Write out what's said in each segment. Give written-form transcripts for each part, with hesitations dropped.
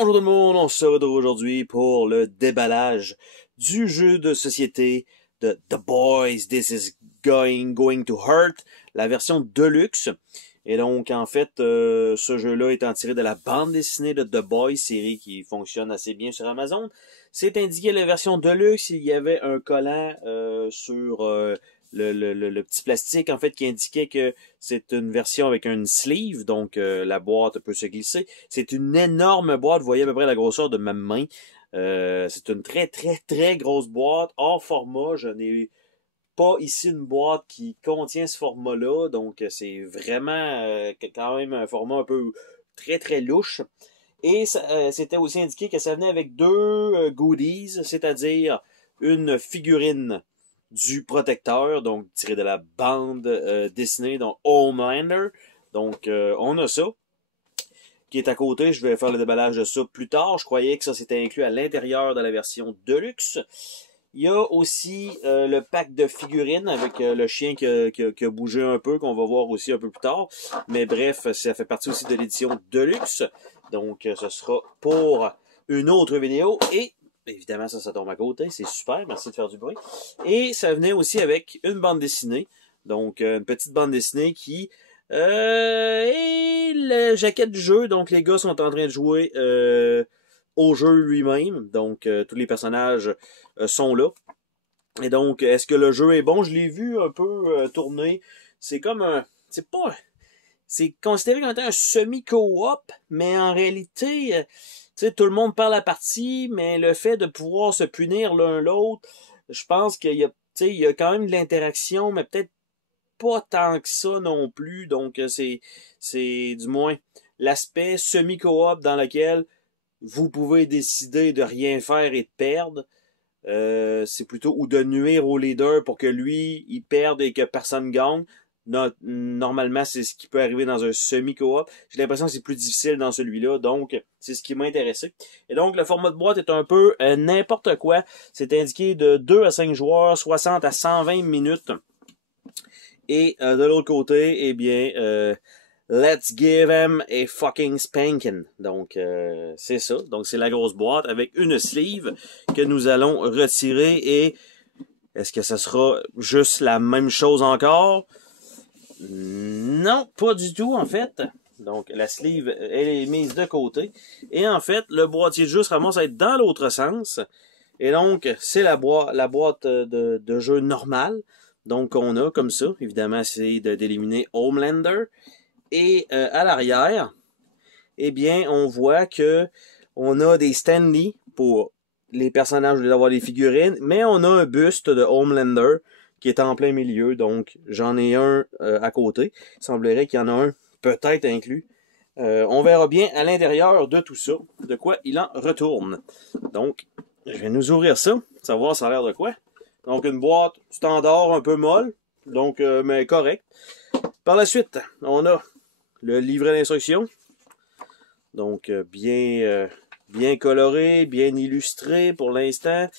Bonjour tout le monde, on se retrouve aujourd'hui pour le déballage du jeu de société de The Boys, This is Going to Hurt, la version Deluxe. Et donc, en fait, ce jeu-là étant tiré de la bande dessinée de The Boys, série qui fonctionne assez bien sur Amazon. C'est indiqué la version Deluxe, il y avait un collant sur le petit plastique, en fait, qui indiquait que c'est une version avec une sleeve, donc la boîte peut se glisser. C'est une énorme boîte, vous voyez à peu près la grosseur de ma main. C'est une très grosse boîte, hors format. Je n'ai pas ici une boîte qui contient ce format-là, donc c'est vraiment quand même un format un peu très louche. Et c'était aussi indiqué que ça venait avec deux goodies, c'est-à-dire une figurine du protecteur, donc tiré de la bande dessinée, donc Homelander. Donc on a ça qui est à côté. Je vais faire le déballage de ça plus tard. Je croyais que ça s'était inclus à l'intérieur de la version Deluxe. Il y a aussi le pack de figurines avec le chien qui a bougé un peu, qu'on va voir aussi un peu plus tard. Mais bref, ça fait partie aussi de l'édition Deluxe. Donc, ce sera pour une autre vidéo. Et, évidemment, ça tombe à côté. C'est super. Merci de faire du bruit. Et ça venait aussi avec une bande dessinée. Donc, une petite bande dessinée qui est la jaquette du jeu. Donc, les gars sont en train de jouer au jeu lui-même. Donc, tous les personnages sont là. Et donc, est-ce que le jeu est bon? Je l'ai vu un peu tourner. C'est comme un... C'est considéré comme étant un semi-co-op, mais en réalité, tout le monde parle à partie, mais le fait de pouvoir se punir l'un l'autre, je pense qu'il y a, il y a quand même de l'interaction, mais peut-être pas tant que ça non plus. Donc, c'est du moins l'aspect semi-co-op dans lequel vous pouvez décider de rien faire et de perdre. C'est plutôt ou de nuire au leader pour que lui, il perde et que personne gagne. Normalement, c'est ce qui peut arriver dans un semi-co-op. J'ai l'impression que c'est plus difficile dans celui-là, donc c'est ce qui m'a intéressé. Et donc, le format de boîte est un peu n'importe quoi. C'est indiqué de 2 à 5 joueurs, 60 à 120 minutes. Et de l'autre côté, eh bien, let's give him a fucking spanking. Donc, c'est ça. Donc, c'est la grosse boîte avec une sleeve que nous allons retirer. Et est-ce que ça sera juste la même chose encore? Non, pas du tout, en fait. Donc, la sleeve, elle est mise de côté. Et en fait, le boîtier de jeu se ramasse à être dans l'autre sens. Et donc, c'est la boîte de jeu normale. Donc, on a comme ça. Évidemment, c'est d'éliminer Homelander. Et à l'arrière, eh bien, on voit que on a des stand-lee pour les personnages au lieu d'avoir des figurines, mais on a un buste de Homelander qui est en plein milieu, donc j'en ai un à côté. Il semblerait qu'il y en a un peut-être inclus. On verra bien à l'intérieur de tout ça, de quoi il en retourne. Donc, je vais nous ouvrir ça, savoir ça a l'air de quoi. Donc, une boîte standard un peu molle, donc mais correct. Par la suite, on a le livret d'instructions. Donc, bien coloré, bien illustré pour l'instant.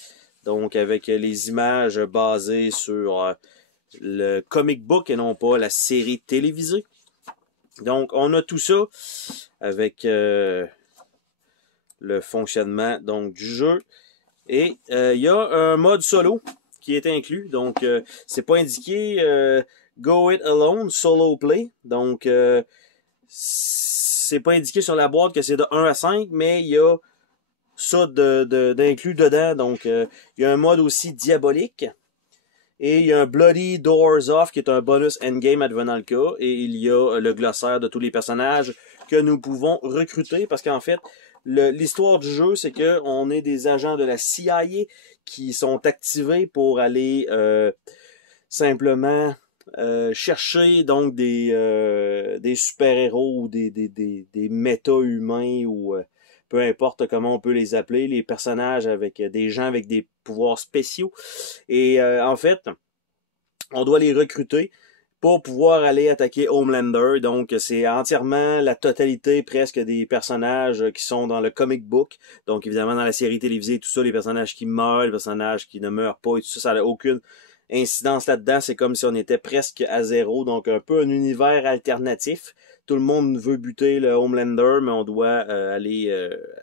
Donc, avec les images basées sur le comic book et non pas la série télévisée. Donc, on a tout ça avec le fonctionnement donc, du jeu. Et il y a un mode solo qui est inclus. Donc, c'est pas indiqué Go It Alone, Solo Play. Donc, c'est pas indiqué sur la boîte que c'est de 1 à 5, mais il y a ça d'inclus dedans. Donc, il y a un mode aussi diabolique. Et il y a un Bloody Doors Off qui est un bonus endgame advenant le cas. Et il y a le glossaire de tous les personnages que nous pouvons recruter. Parce qu'en fait, l'histoire du jeu, c'est qu'on est des agents de la CIA qui sont activés pour aller simplement chercher donc des super-héros ou des méta-humains ou peu importe comment on peut les appeler, les personnages avec des gens avec des pouvoirs spéciaux. Et en fait, on doit les recruter pour pouvoir aller attaquer Homelander. Donc, c'est entièrement la totalité presque des personnages qui sont dans le comic book. Donc, évidemment, dans la série télévisée, tout ça, les personnages qui meurent, les personnages qui ne meurent pas et tout ça, ça n'a aucune incidence là-dedans. C'est comme si on était presque à zéro, donc un peu un univers alternatif. Tout le monde veut buter le Homelander, mais on doit aller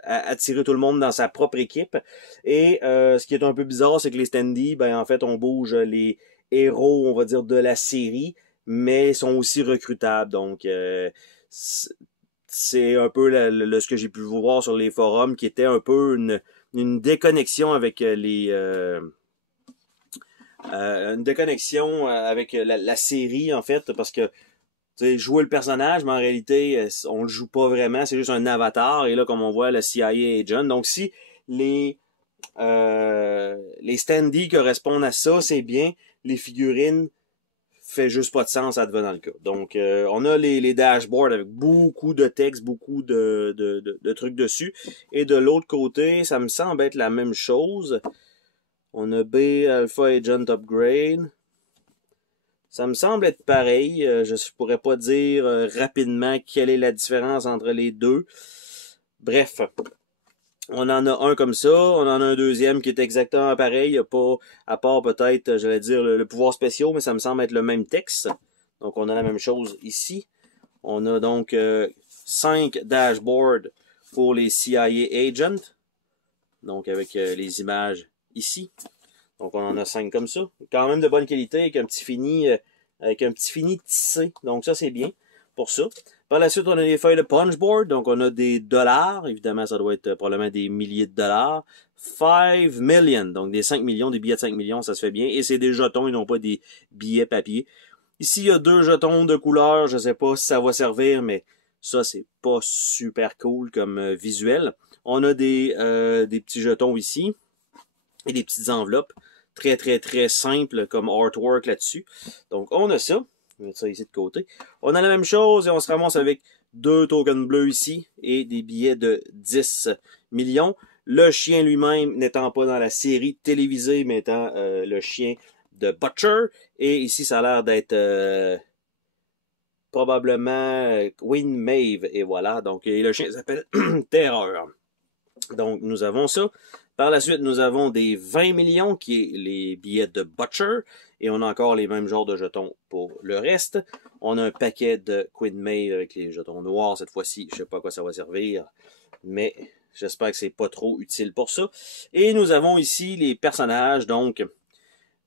attirer tout le monde dans sa propre équipe. Et ce qui est un peu bizarre, c'est que les standees, ben en fait, on bouge les héros, on va dire, de la série, mais sont aussi recrutables. Donc, c'est un peu ce que j'ai pu voir sur les forums, qui était un peu une déconnexion avec une déconnexion avec la série, en fait, parce que tu sais, jouer le personnage, mais en réalité, on le joue pas vraiment, c'est juste un avatar, et là, comme on voit, le CIA agent. Donc, si les standees correspondent à ça, c'est bien. Les figurines fait juste pas de sens advenant le cas. Donc, on a les dashboards avec beaucoup de texte, beaucoup de trucs dessus. Et de l'autre côté, ça me semble être la même chose. On a B Alpha Agent Upgrade. Ça me semble être pareil. Je ne pourrais pas dire rapidement quelle est la différence entre les deux. Bref, on en a un comme ça, on en a un deuxième qui est exactement pareil. Il n'y a pas, à part peut-être, j'allais dire, le pouvoir spécial, mais ça me semble être le même texte. Donc, on a la même chose ici. On a donc 5 dashboards pour les CIA agents. Donc, avec les images ici. Donc, on en a 5 comme ça. Quand même de bonne qualité, avec un petit fini tissé. Donc, ça, c'est bien pour ça. Par la suite, on a les feuilles de punchboard. Donc, on a des dollars. Évidemment, ça doit être probablement des milliers de dollars. 5 million. Donc, des 5 millions, des billets de 5 millions, ça se fait bien. Et c'est des jetons, ils n'ont pas des billets papier. Ici, il y a 2 jetons de couleur. Je ne sais pas si ça va servir, mais ça, c'est pas super cool comme visuel. On a des petits jetons ici. Et des petites enveloppes. Très, très, très simples comme artwork là-dessus. Donc, on a ça. On va mettre ça ici de côté. On a la même chose et on se ramasse avec 2 tokens bleus ici et des billets de 10 millions. Le chien lui-même n'étant pas dans la série télévisée, mais étant le chien de Butcher. Et ici, ça a l'air d'être probablement Queen Maeve. Et voilà. Donc, et le chien s'appelle Terreur. Donc, nous avons ça. Par la suite, nous avons des 20 millions, qui est les billets de Butcher. Et on a encore les mêmes genres de jetons pour le reste. On a un paquet de Queen Maeve avec les jetons noirs cette fois-ci. Je ne sais pas à quoi ça va servir, mais j'espère que c'est pas trop utile pour ça. Et nous avons ici les personnages. Donc,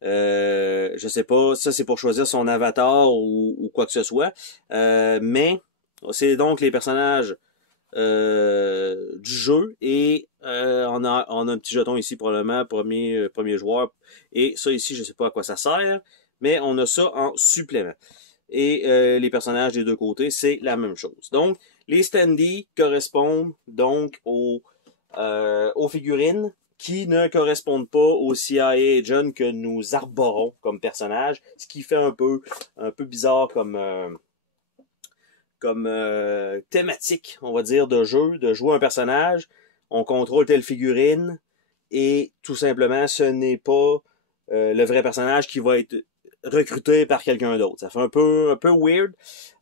je sais pas, ça c'est pour choisir son avatar ou quoi que ce soit. Mais c'est donc les personnages du jeu et on a un petit jeton ici probablement premier joueur, et ça ici je sais pas à quoi ça sert, mais on a ça en supplément. Et les personnages des deux côtés, c'est la même chose. Donc les standees correspondent donc aux figurines qui ne correspondent pas au CIA agent que nous arborons comme personnage, ce qui fait un peu bizarre comme thématique, on va dire, de jeu, de jouer un personnage. On contrôle telle figurine et tout simplement, ce n'est pas le vrai personnage qui va être recruté par quelqu'un d'autre. Ça fait un peu weird,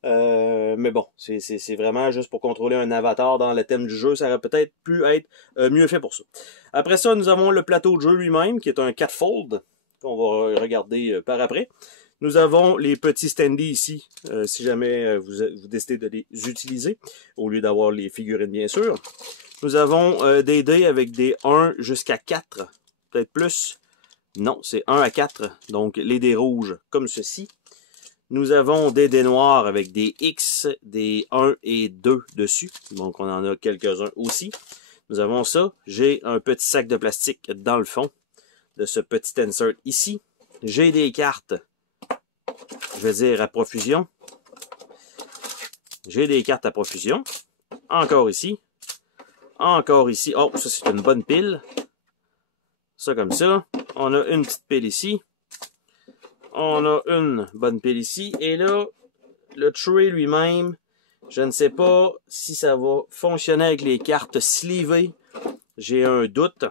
mais bon, c'est vraiment juste pour contrôler un avatar dans le thème du jeu. Ça aurait peut-être pu être mieux fait pour ça. Après ça, nous avons le plateau de jeu lui-même, qui est un 4-fold, qu'on va regarder par après. Nous avons les petits standees ici, si jamais vous décidez de les utiliser, au lieu d'avoir les figurines, bien sûr. Nous avons des dés avec des 1 jusqu'à 4, peut-être plus. Non, c'est 1 à 4, donc les dés rouges comme ceci. Nous avons des dés noirs avec des X, des 1 et 2 dessus, donc on en a quelques-uns aussi. Nous avons ça. J'ai un petit sac de plastique dans le fond de ce petit insert ici. J'ai des cartes, je vais dire à profusion. J'ai des cartes à profusion. Encore ici. Encore ici. Oh, ça c'est une bonne pile. Ça comme ça. On a une petite pile ici. On a une bonne pile ici. Et là, le tray lui-même, je ne sais pas si ça va fonctionner avec les cartes sleevées. J'ai un doute.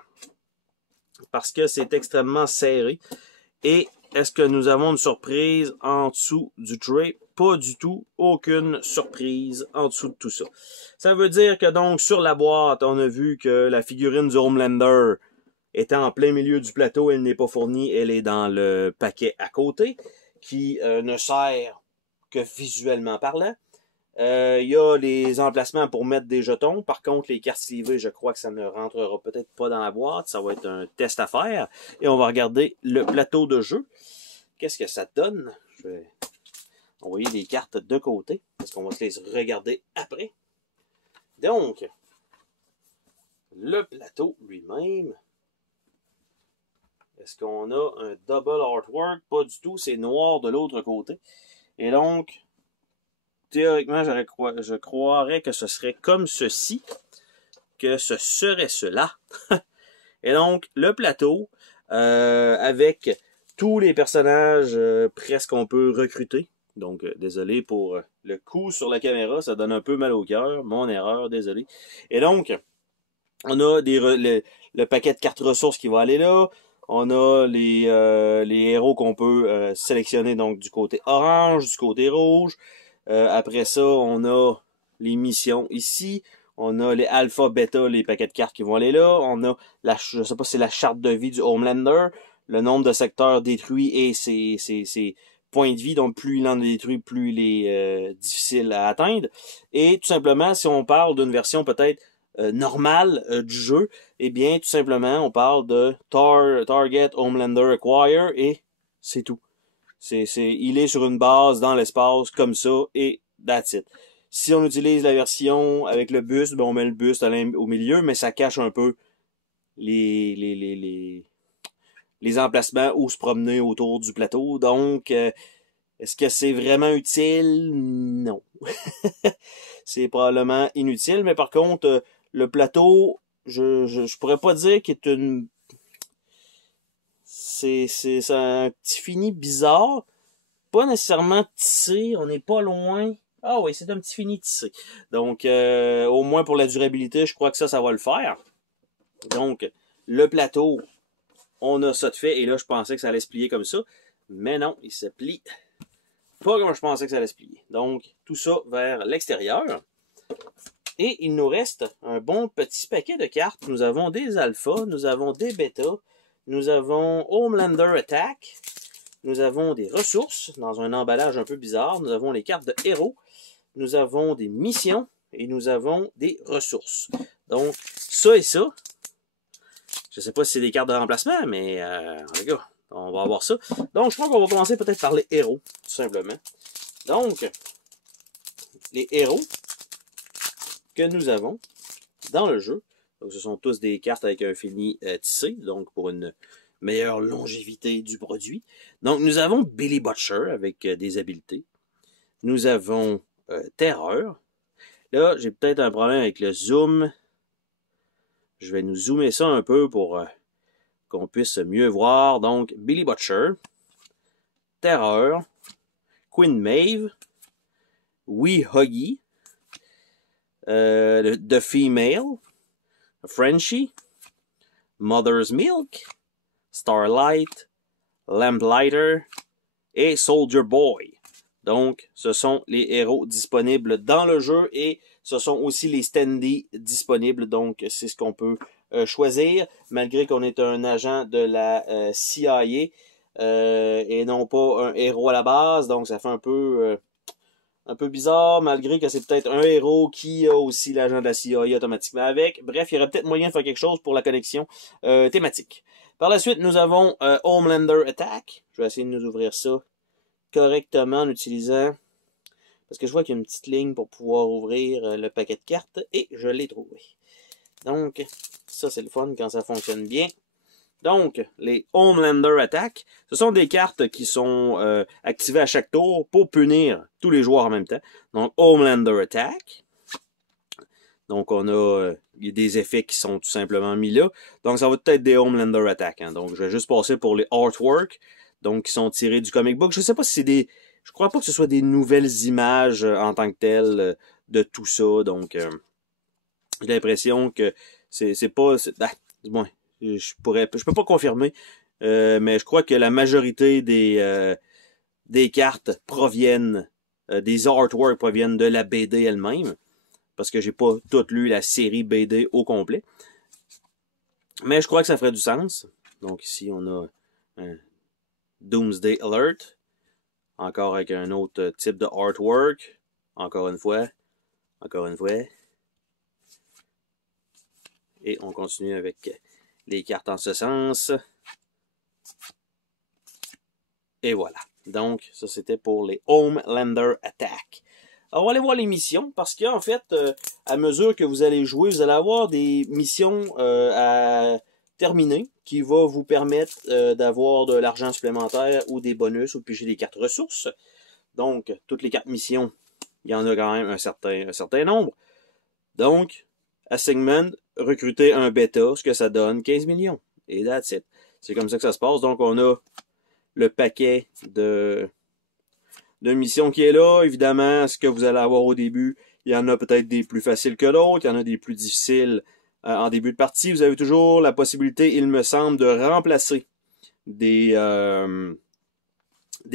Parce que c'est extrêmement serré. Et est-ce que nous avons une surprise en dessous du tray? Pas du tout. Aucune surprise en dessous de tout ça. Ça veut dire que donc sur la boîte, on a vu que la figurine du Homelander étant en plein milieu du plateau, elle n'est pas fournie, elle est dans le paquet à côté, qui ne sert que visuellement parlant. Il y a les emplacements pour mettre des jetons. Par contre, les cartes slivées, je crois que ça ne rentrera peut-être pas dans la boîte. Ça va être un test à faire. Et on va regarder le plateau de jeu. Qu'est-ce que ça donne? Je vais envoyer les cartes de côté, parce qu'on va se les regarder après. Donc, le plateau lui-même. Est-ce qu'on a un double artwork? Pas du tout, c'est noir de l'autre côté. Et donc, théoriquement, je croirais que ce serait comme ceci, que ce serait cela. Et donc, le plateau, avec tous les personnages presque qu'on peut recruter. Donc, désolé pour le coup sur la caméra, ça donne un peu mal au cœur. Mon erreur, désolé. Et donc, on a le paquet de cartes ressources qui va aller là. On a les héros qu'on peut sélectionner donc du côté orange, du côté rouge. Après ça, on a les missions ici. On a les alpha, bêta, les paquets de cartes qui vont aller là. On a je sais pas si c'est la charte de vie du Homelander, le nombre de secteurs détruits et ses points de vie. Donc plus il en détruit, plus il est difficile à atteindre. Et tout simplement, si on parle d'une version peut-être normale du jeu, eh bien, tout simplement, on parle de Target Homelander Acquire et c'est tout. Il est sur une base dans l'espace comme ça et that's it. Si on utilise la version avec le buste, ben on met le buste au milieu, mais ça cache un peu les emplacements où se promener autour du plateau. Donc, est-ce que c'est vraiment utile? Non. C'est probablement inutile, mais par contre, le plateau, je pourrais pas dire qu'il est une... C'est un petit fini bizarre. Pas nécessairement tissé, on n'est pas loin. Ah oui, c'est un petit fini tissé. Donc, au moins pour la durabilité, je crois que ça va le faire. Donc, le plateau, on a ça de fait. Et là, je pensais que ça allait se plier comme ça. Mais non, il se plie pas comme je pensais que ça allait se plier. Donc, tout ça vers l'extérieur. Et il nous reste un bon petit paquet de cartes. Nous avons des alphas, nous avons des bêtas, nous avons Homelander Attack, nous avons des ressources dans un emballage un peu bizarre, nous avons les cartes de héros, nous avons des missions et nous avons des ressources. Donc, ça et ça, je ne sais pas si c'est des cartes de remplacement, mais les gars, on va avoir ça. Donc, je crois qu'on va commencer peut-être par les héros, tout simplement. Donc, les héros que nous avons dans le jeu, donc ce sont tous des cartes avec un fini tissé, donc pour une meilleure longévité du produit. Donc, nous avons Billy Butcher avec des habiletés. Nous avons Terreur. Là, j'ai peut-être un problème avec le zoom. Je vais nous zoomer ça un peu pour qu'on puisse mieux voir. Donc, Billy Butcher, Terreur, Queen Maeve, Wee Huggy, The Female, Frenchie, Mother's Milk, Starlight, Lamplighter et Soldier Boy. Donc, ce sont les héros disponibles dans le jeu et ce sont aussi les standees disponibles. Donc, c'est ce qu'on peut choisir, malgré qu'on est un agent de la CIA et non pas un héros à la base. Donc, ça fait un peu bizarre, malgré que c'est peut-être un héros qui a aussi l'agent de la CIA automatiquement avec. Bref, il y aurait peut-être moyen de faire quelque chose pour la connexion thématique. Par la suite, nous avons Homelander Attack. Je vais essayer de nous ouvrir ça correctement en utilisant... Parce que je vois qu'il y a une petite ligne pour pouvoir ouvrir le paquet de cartes. Et je l'ai trouvé. Donc, ça c'est le fun quand ça fonctionne bien. Donc, les Homelander Attack, ce sont des cartes qui sont activées à chaque tour pour punir tous les joueurs en même temps. Donc, Homelander Attack. Donc, on a des effets qui sont tout simplement mis là. Donc, ça va être des Homelander Attack. Hein. Donc, je vais juste passer pour les artwork. Donc, qui sont tirés du comic book. Je sais pas si c'est des... Je crois pas que ce soit des nouvelles images en tant que telles de tout ça. Donc, j'ai l'impression que c'est pas... Bon, je peux pas confirmer. Mais je crois que la majorité des cartes proviennent... des artworks proviennent de la BD elle-même. Parce que j'ai pas tout lu la série BD au complet. Mais je crois que ça ferait du sens. Donc ici, on a un Doomsday Alert. Encore avec un autre type de artwork. Encore une fois. Encore une fois. Et on continue avec les cartes en ce sens. Et voilà. Donc, ça c'était pour les Homelander Attack. Alors, on va aller voir les missions, parce qu'en fait, à mesure que vous allez jouer, vous allez avoir des missions à terminer qui va vous permettre d'avoir de l'argent supplémentaire ou des bonus ou de piger des cartes ressources. Donc, toutes les cartes missions, il y en a quand même un certain nombre. Donc, Assignment, recruter un bêta, ce que ça donne, 15 millions. Et that's it. C'est comme ça que ça se passe. Donc, on a le paquet de missions qui est là. Évidemment, ce que vous allez avoir au début, il y en a peut-être des plus faciles que d'autres, il y en a des plus difficiles en début de partie. Vous avez toujours la possibilité, il me semble, de remplacer des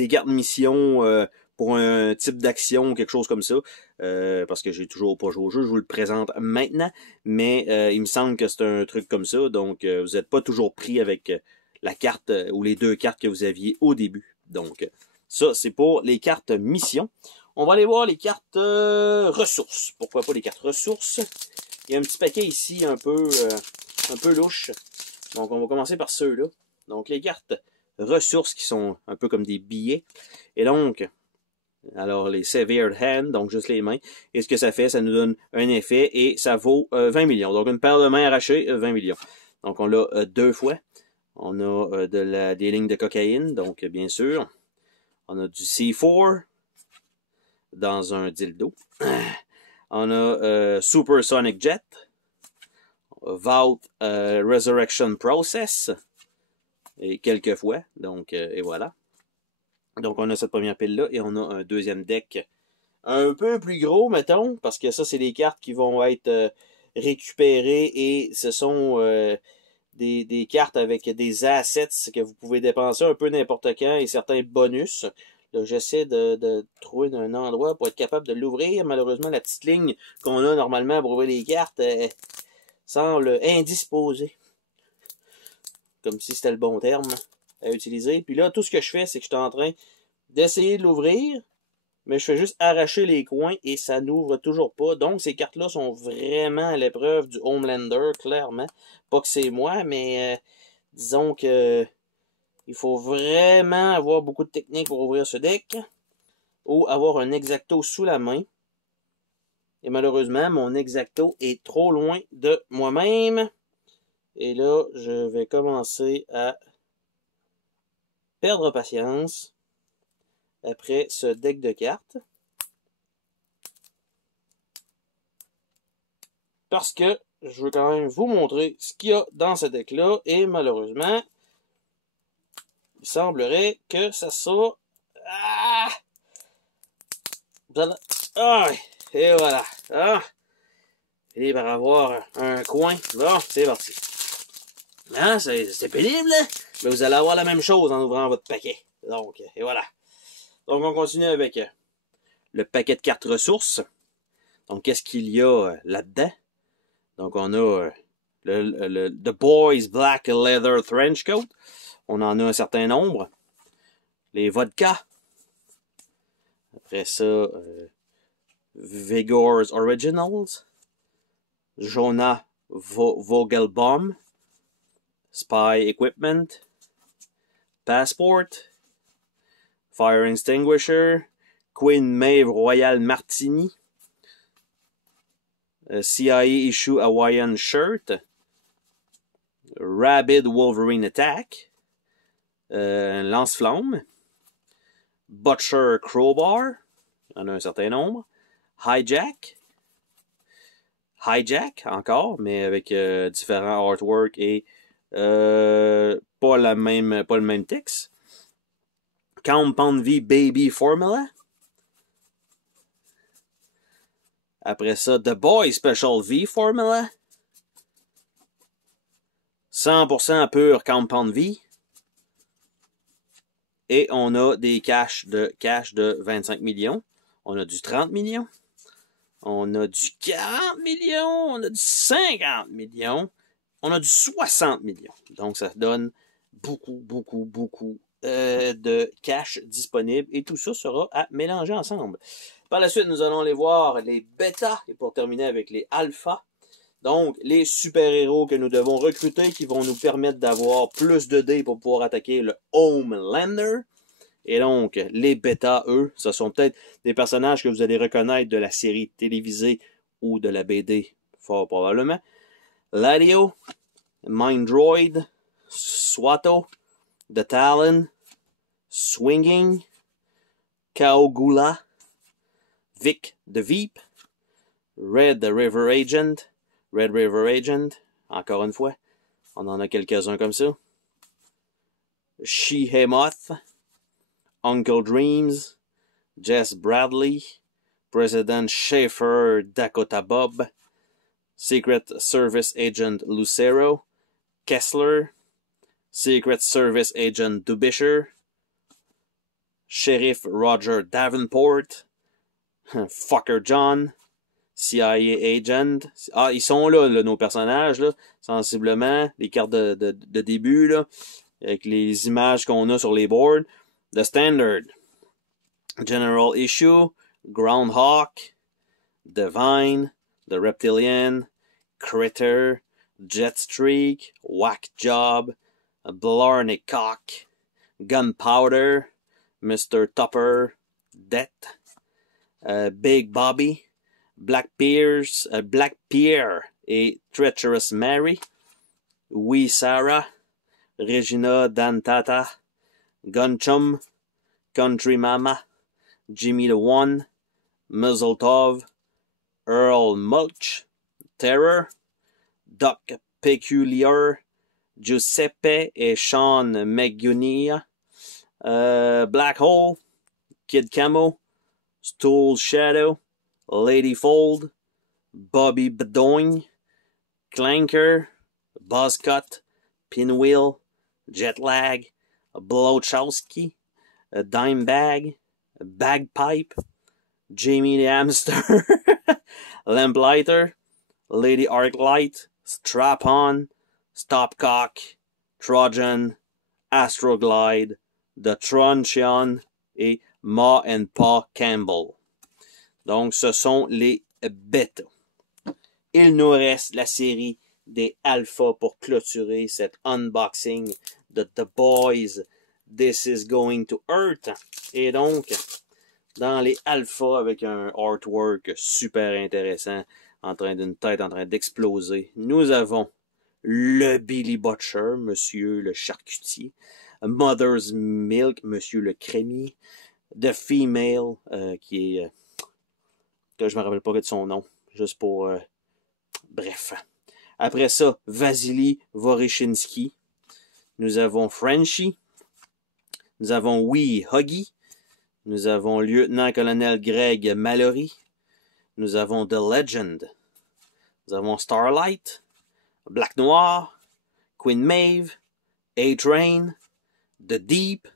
cartes missions pour un type d'action ou quelque chose comme ça. Parce que j'ai toujours pas joué au jeu, je vous le présente maintenant. Mais il me semble que c'est un truc comme ça. Donc, vous n'êtes pas toujours pris avec la carte ou les deux cartes que vous aviez au début. Donc, ça, c'est pour les cartes missions. On va aller voir les cartes ressources. Pourquoi pas les cartes ressources? Il y a un petit paquet ici un peu louche. Donc, on va commencer par ceux-là. Donc, les cartes ressources qui sont un peu comme des billets. Et donc, alors les Severed Hand, donc juste les mains. Et ce que ça fait, ça nous donne un effet et ça vaut 20 millions. Donc, une paire de mains arrachées, 20 millions. Donc, on l'a deux fois. On a des lignes de cocaïne, donc bien sûr. On a du C4 dans un dildo. On a Supersonic Jet. Vault Resurrection Process. Et quelques fois. Donc, et voilà. Donc, on a cette première pile-là. Et on a un deuxième deck un peu plus gros, mettons. Parce que ça, c'est des cartes qui vont être récupérées. Et ce sont des cartes avec des assets que vous pouvez dépenser un peu n'importe quand. Et certains bonus. J'essaie de trouver un endroit pour être capable de l'ouvrir. Malheureusement, la petite ligne qu'on a normalement pour ouvrir les cartes semble indisposée. Comme si c'était le bon terme à utiliser. Puis là, tout ce que je fais, c'est que je suis en train d'essayer de l'ouvrir, mais je fais juste arracher les coins et ça n'ouvre toujours pas. Donc, ces cartes-là sont vraiment à l'épreuve du Homelander, clairement. Pas que c'est moi, mais disons que il faut vraiment avoir beaucoup de technique pour ouvrir ce deck ou avoir un Exacto sous la main. Et malheureusement, mon Exacto est trop loin de moi-même. Et là, je vais commencer à perdre patience après ce deck de cartes. Parce que je veux quand même vous montrer ce qu'il y a dans ce deck-là. Et malheureusement, il semblerait que ça soit... Ah! Ah! Et voilà. Ah! Et par avoir un coin. Bon, c'est parti. Ah, c'est pénible, hein? Mais vous allez avoir la même chose en ouvrant votre paquet. Donc, et voilà. Donc, on continue avec le paquet de cartes ressources. Donc, qu'est-ce qu'il y a là-dedans? Donc, on a The Boys Black Leather Trench Coat. On en a un certain nombre. Les vodka. Après ça, Vigor's Originals. Jonah Vogelbaum. Spy Equipment. Passport. Fire Extinguisher. Queen Maeve Royal Martini. CIA Issue Hawaiian Shirt. Rabid Wolverine Attack. Lance-flamme. Butcher Crowbar. Il y en a un certain nombre. Hijack. Hijack, encore, mais avec différents artworks et pas le même texte. Compound V Baby Formula. Après ça, The Boy Special V Formula. 100% pur Compound V. Et on a des cash de 25 millions. On a du 30 millions. On a du 40 millions. On a du 50 millions. on a du 60 millions. Donc, ça donne beaucoup de cash disponible. Et tout ça sera à mélanger ensemble. Par la suite, nous allons aller voir les bêtas. Et pour terminer avec les alphas. Donc, les super-héros que nous devons recruter qui vont nous permettre d'avoir plus de dés pour pouvoir attaquer le Homelander. Et donc, les bêtas, eux, ce sont peut-être des personnages que vous allez reconnaître de la série télévisée ou de la BD, fort probablement. Ladio, Mindroid, Swato, The Talon, Swinging, Kaogula, Vic the Veep, Red River Agent, encore une fois, on en a quelques-uns comme ça. She-Hemoth, Uncle Dreams, Jess Bradley, President Schaefer Dakota Bob, Secret Service Agent Lucero, Kessler, Secret Service Agent Dubisher, Sheriff Roger Davenport, Fucker John, CIA Agent. Ah, ils sont là, nos personnages, là, sensiblement. Les cartes de début, là, avec les images qu'on a sur les boards. The Standard, General Issue, Groundhawk, Divine, The Reptilian, Critter, Jetstreak, Whack Job, Blarney Cock, Gunpowder, Mr. Tupper, Death, Big Bobby, Black Pierre et Treacherous Mary, Wee Sarah, Regina Dantata, Gunchum, Country Mama, Jimmy the One, Muzzletov, Earl Mulch, Terror, Doc Peculiar, Giuseppe et Sean McGuinea, Black Hole, Kid Camo, Stool Shadow, Lady Fold, Bobby Bedoin, Clanker, Buzzcut, Pinwheel, Jetlag, Blowchowski, Dimebag, Bagpipe, Jamie the Hamster, Lamplighter, Lady Arclight, Strap-On, Stopcock, Trojan, Astroglide, The Truncheon et Ma and Pa Campbell. Donc, ce sont les bêtas. Il nous reste la série des alphas pour clôturer cet unboxing de The Boys, This is Going to Hurt. Et donc, dans les alphas avec un artwork super intéressant, d'une tête en train d'exploser, nous avons le Billy Butcher, Monsieur le charcutier, Mother's Milk, Monsieur le crémier, The Female, qui est... que je me rappelle pas de son nom, juste pour... bref. Après ça, Vasily Vorechinski. Nous avons Frenchie. Nous avons Wee Huggy. Nous avons Lieutenant-colonel Greg Mallory. Nous avons The Legend. Nous avons Starlight. Black Noir. Queen Maeve. A-Train. The Deep.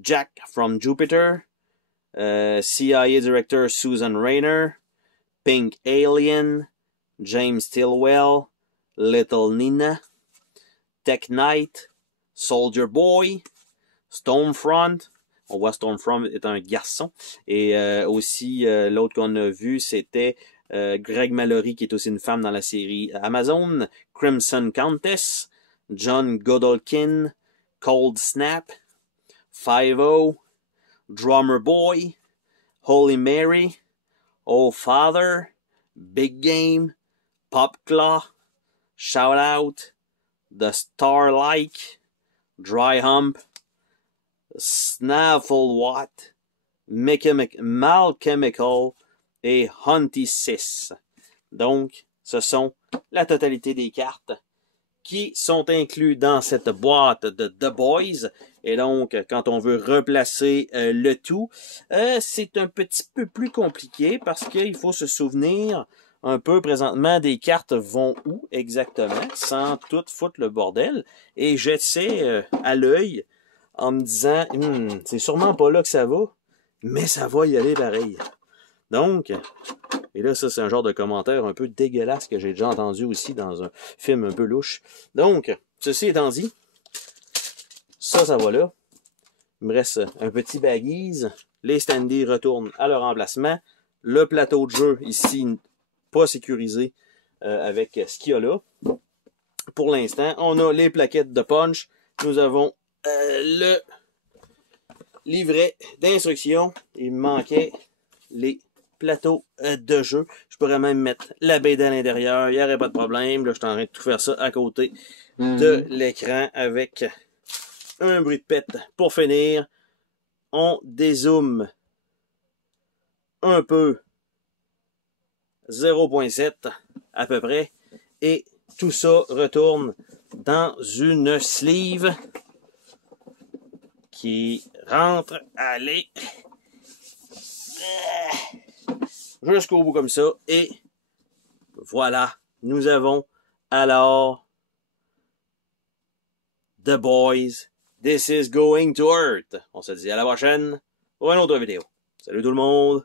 Jack from Jupiter. CIA Director Susan Rayner. Pink Alien. James Stillwell, Little Nina, Tech Knight, Soldier Boy, Stormfront. On voit Stormfront est un garçon. Et aussi, l'autre qu'on a vu, c'était Greg Mallory, qui est aussi une femme dans la série Amazon. Crimson Countess, John Godolkin, Cold Snap, 5-0, Drummer Boy, Holy Mary, Old Father, Big Game, Popclaw, Shout Out, The Starlight, Dry Hump, Snafflewatt, Malchemical et Hunty 6. Donc, ce sont la totalité des cartes qui sont inclus dans cette boîte de The Boys. Et donc, quand on veut replacer le tout, c'est un petit peu plus compliqué parce qu'il faut se souvenir un peu présentement des cartes vont où exactement, sans tout foutre le bordel. Et j'essaie à l'œil en me disant, c'est sûrement pas là que ça va, mais ça va y aller pareil. Donc, et là, ça, c'est un genre de commentaire un peu dégueulasse que j'ai déjà entendu aussi dans un film un peu louche. Donc, ceci étant dit, ça va là. Il me reste un petit baggies. Les standees retournent à leur emplacement. Le plateau de jeu, ici, pas sécurisé avec ce qu'il y a là. Pour l'instant, on a les plaquettes de punch. Nous avons le livret d'instructions. Il me manquait les plateaux de jeu. Je pourrais même mettre la BD à l'intérieur. Il n'y aurait pas de problème. Là, je suis en train de tout faire ça à côté de l'écran avec un bruit de pète. Pour finir, on dézoome un peu 0.7 à peu près et tout ça retourne dans une sleeve qui rentre, allez, jusqu'au bout comme ça et voilà, nous avons alors The Boys, This is Going to Hurt. On se dit à la prochaine pour une autre vidéo. Salut tout le monde!